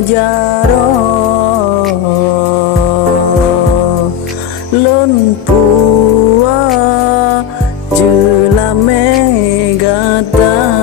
jaro lon pua jelame gata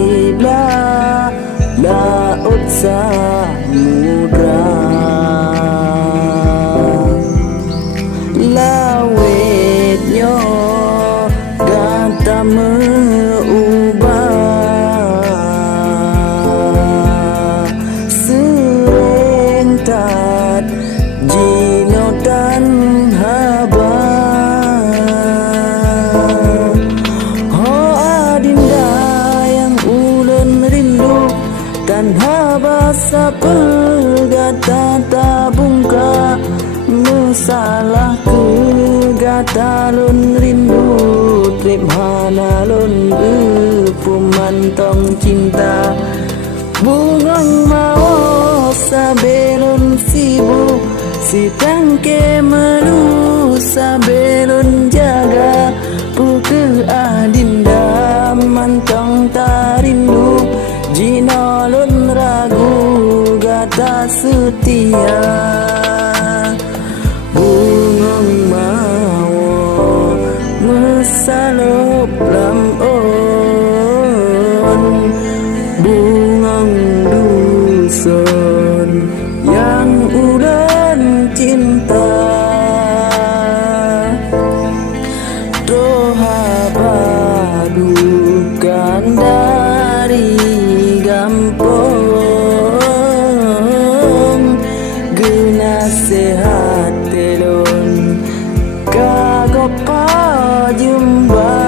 musibah laut samudra lawetnya gata meubah serentak jino dan haba dan habasa pegata tabungka musalah kegata lun rindu trip hana lun pumantong cinta bungang mau sabelun sibuk si tangke melu sabelun jaga puke adinda mantong tarindu jino lun ragu gata setia bungang mawo mesalop lamon bungang dusun yang udan cinta doha padukan dari kampung guna sehat telun kagopa jumpa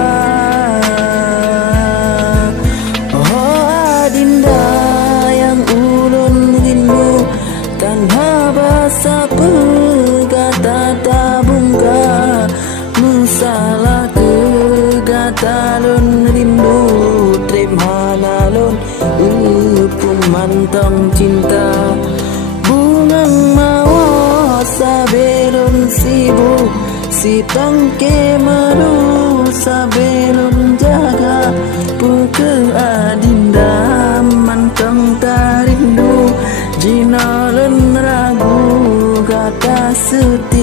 oh adinda yang ulun rindu tanpa basa pegata tabungka musalah kegata lun rindu trip hanalun pumantong cinta bungang mawa sabelun sibuk si tangke malu sabelun jaga puke adinda mantong tarindu jina lun ragu gata setia